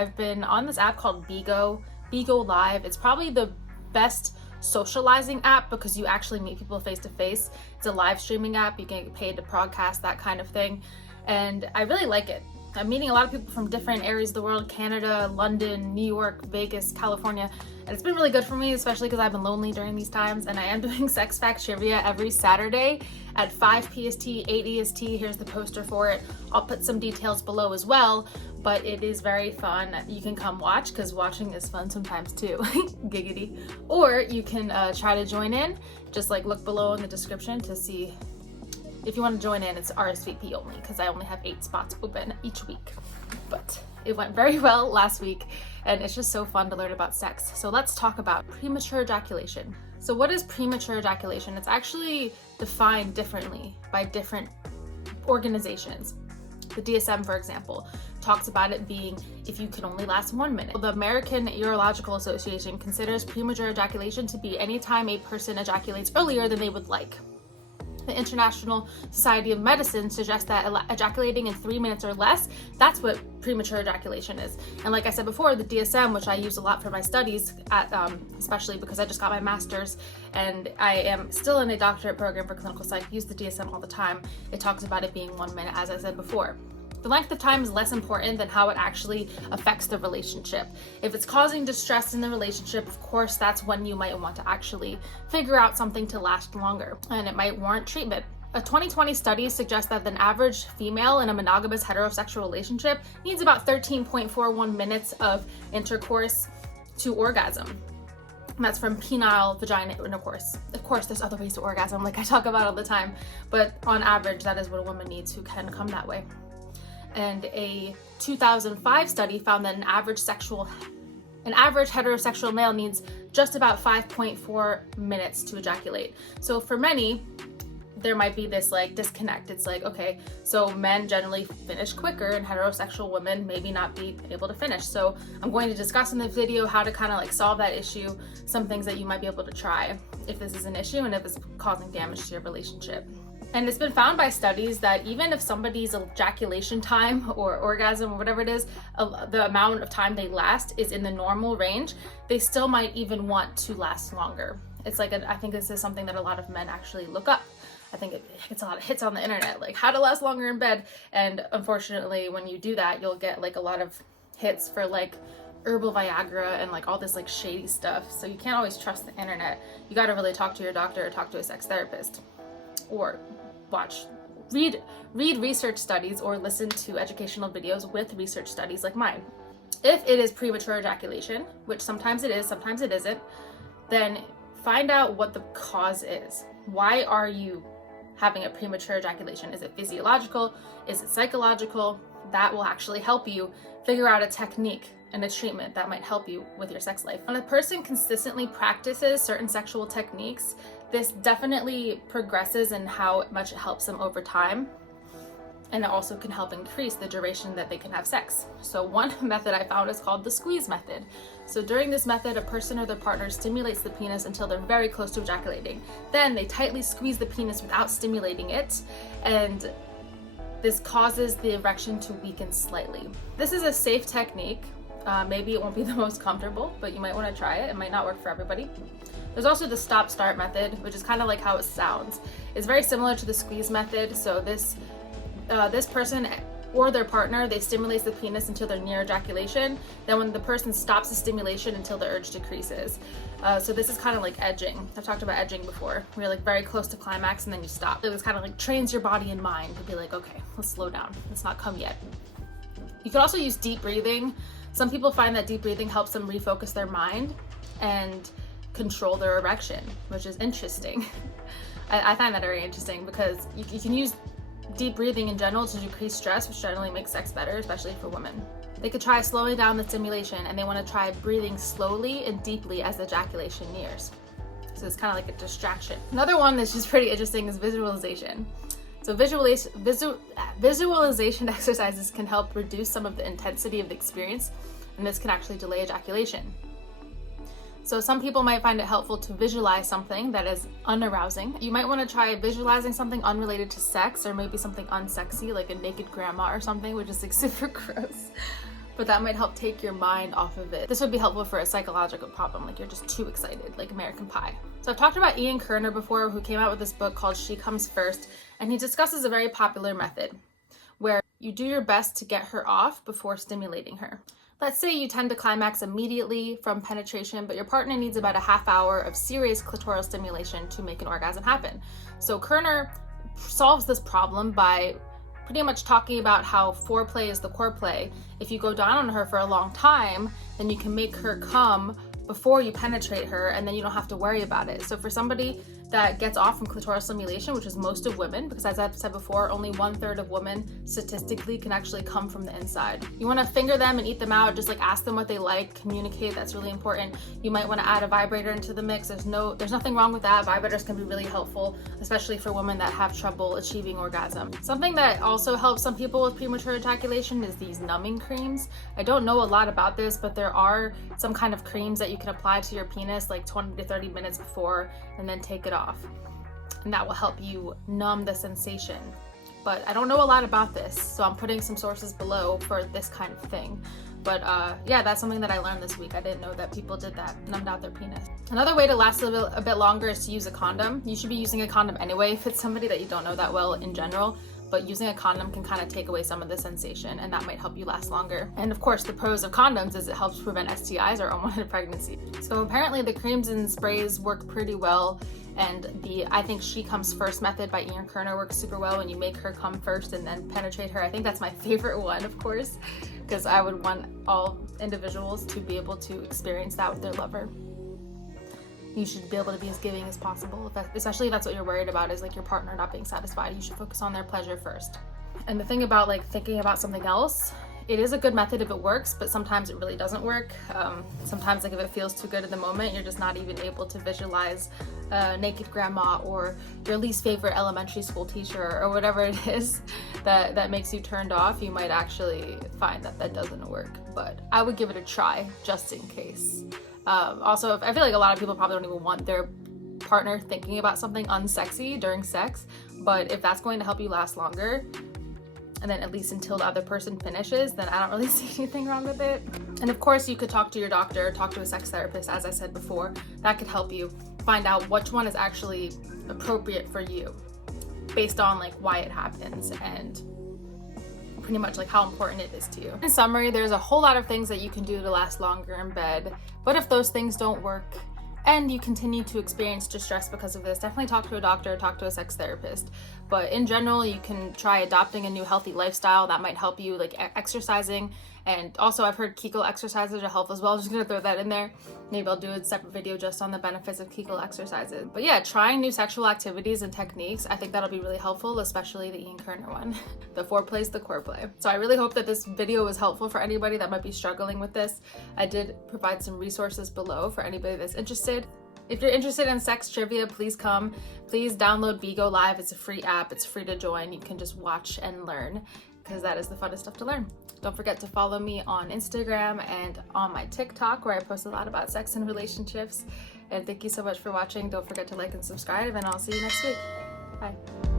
I've been on this app called Bigo Live. It's probably the best socializing app because you actually meet people face to face. It's a live streaming app. You can get paid to broadcast, that kind of thing. And I really like it. I'm meeting a lot of people from different areas of the world: Canada, London, New York, Vegas, California. And it's been really good for me, especially because I've been lonely during these times. And I am doing Sex Fact Trivia every Saturday at 5 PST, 8 EST. Here's the poster for it. I'll put some details below as well, but it is very fun. You can come watch because watching is fun sometimes too. Giggity. Or you can try to join in. Just like look below in the description to see. If you want to join in, it's RSVP only because I only have 8 spots open each week. But it went very well last week and it's just so fun to learn about sex. So let's talk about premature ejaculation. So what is premature ejaculation? It's actually defined differently by different organizations. The DSM, for example, talks about it being if you can only last 1 minute. The American Urological Association considers premature ejaculation to be any time a person ejaculates earlier than they would like. The International Society of Medicine suggests that ejaculating in 3 minutes or less, that's what premature ejaculation is. And like I said before, the DSM, which I use a lot for my studies, especially because I just got my master's and I am still in a doctorate program for clinical psych, use the DSM all the time. It talks about it being 1 minute, as I said before. The length of time is less important than how it actually affects the relationship. If it's causing distress in the relationship, of course, that's when you might want to actually figure out something to last longer, and it might warrant treatment. A 2020 study suggests that an average female in a monogamous heterosexual relationship needs about 13.41 minutes of intercourse to orgasm. And that's from penile vagina intercourse. Of course, there's other ways to orgasm, like I talk about all the time, but on average, that is what a woman needs who can come that way. And a 2005 study found that an average heterosexual male needs just about 5.4 minutes to ejaculate. So for many, there might be this like disconnect. It's like, okay, so men generally finish quicker and heterosexual women maybe not be able to finish. So I'm going to discuss in this video how to kind of like solve that issue, some things that you might be able to try if this is an issue and if it's causing damage to your relationship. And it's been found by studies that even if somebody's ejaculation time or orgasm or whatever it is, the amount of time they last is in the normal range, they still might even want to last longer. It's like, I think this is something that a lot of men actually look up. I think it gets a lot of hits on the internet, like how to last longer in bed. And unfortunately, when you do that, you'll get like a lot of hits for like herbal Viagra and like all this like shady stuff. So you can't always trust the internet. You got to really talk to your doctor or talk to a sex therapist, or read research studies or listen to educational videos with research studies like mine. If it is premature ejaculation, which sometimes it is, sometimes it isn't, then find out what the cause is. Why are you having a premature ejaculation? Is it physiological? Is it psychological? That will actually help you figure out a technique and a treatment that might help you with your sex life. When a person consistently practices certain sexual techniques, this definitely progresses in how much it helps them over time. And it also can help increase the duration that they can have sex. So one method I found is called the squeeze method. So during this method, a person or their partner stimulates the penis until they're very close to ejaculating. Then they tightly squeeze the penis without stimulating it, and this causes the erection to weaken slightly. This is a safe technique. Maybe it won't be the most comfortable, but you might want to try it. It might not work for everybody. There's also the stop-start method, which is kind of like how it sounds. It's very similar to the squeeze method. So this person or their partner, they stimulates the penis until they're near ejaculation. Then when the person stops the stimulation until the urge decreases. So this is kind of like edging. I've talked about edging before. Where you're like very close to climax and then you stop. It was kind of like trains your body and mind to be like, okay, let's slow down. Let's not come yet. You can also use deep breathing. Some people find that deep breathing helps them refocus their mind and control their erection, which is interesting. I find that very interesting because you can use deep breathing in general to decrease stress, which generally makes sex better, especially for women. They could try slowing down the stimulation, and they want to try breathing slowly and deeply as the ejaculation nears. So it's kind of like a distraction. Another one that's just pretty interesting is visualization. So visualization exercises can help reduce some of the intensity of the experience, and this can actually delay ejaculation. So some people might find it helpful to visualize something that is unarousing. You might want to try visualizing something unrelated to sex, or maybe something unsexy like a naked grandma or something, which is like super gross. but that might help take your mind off of it. This would be helpful for a psychological problem, like you're just too excited, like American Pie. So I've talked about Ian Kerner before, who came out with this book called She Comes First, and he discusses a very popular method where you do your best to get her off before stimulating her. Let's say you tend to climax immediately from penetration, but your partner needs about a half hour of serious clitoral stimulation to make an orgasm happen. So Kerner solves this problem by pretty much talking about how foreplay is the core play. If you go down on her for a long time, then you can make her come before you penetrate her, and then you don't have to worry about it. So for somebody that gets off from clitoral stimulation, which is most of women, because as I've said before, only 1/3 of women statistically can actually come from the inside. You want to finger them and eat them out, just like ask them what they like, communicate, that's really important. You might want to add a vibrator into the mix. There's nothing wrong with that. Vibrators can be really helpful, especially for women that have trouble achieving orgasm. Something that also helps some people with premature ejaculation is these numbing creams. I don't know a lot about this, but there are some kind of creams that you can apply to your penis like 20 to 30 minutes before and then take it off. And that will help you numb the sensation. But I don't know a lot about this, so I'm putting some sources below for this kind of thing. But yeah, that's something that I learned this week. I didn't know that people did that, numbed out their penis. Another way to last a bit longer is to use a condom. You should be using a condom anyway if it's somebody that you don't know that well in general, but using a condom can kind of take away some of the sensation, and that might help you last longer. And of course, the pros of condoms is it helps prevent STIs or unwanted pregnancy. So apparently the creams and sprays work pretty well, and I think She Comes First method by Ian Kerner works super well when you make her come first and then penetrate her. I think that's my favorite one, of course, because I would want all individuals to be able to experience that with their lover. You should be able to be as giving as possible, especially if that's what you're worried about, is like your partner not being satisfied. You should focus on their pleasure first. And the thing about like thinking about something else, it is a good method if it works, but sometimes it really doesn't work. Sometimes like if it feels too good at the moment, you're just not even able to visualize naked grandma or your least favorite elementary school teacher or whatever it is that makes you turned off. You might actually find that doesn't work, but I would give it a try just in case. Also, I feel like a lot of people probably don't even want their partner thinking about something unsexy during sex, but if that's going to help you last longer, and then at least until the other person finishes, then I don't really see anything wrong with it. And of course, you could talk to your doctor, talk to a sex therapist, as I said before. That could help you find out which one is actually appropriate for you based on like why it happens and pretty much like how important it is to you. In summary, there's a whole lot of things that you can do to last longer in bed, but if those things don't work and you continue to experience distress because of this, definitely talk to a doctor, talk to a sex therapist. But in general, you can try adopting a new healthy lifestyle that might help you, like exercising. And also I've heard Kegel exercises are helpful as well. I'm just gonna throw that in there. Maybe I'll do a separate video just on the benefits of Kegel exercises. But yeah, trying new sexual activities and techniques, I think that'll be really helpful, especially the Ian Kerner one. The foreplay is the core play. So I really hope that this video was helpful for anybody that might be struggling with this. I did provide some resources below for anybody that's interested. If you're interested in sex trivia, please come. Please download Bigo Live. It's a free app. It's free to join. You can just watch and learn, because that is the funnest stuff to learn. Don't forget to follow me on Instagram and on my TikTok, where I post a lot about sex and relationships. And thank you so much for watching. Don't forget to like and subscribe, and I'll see you next week. Bye.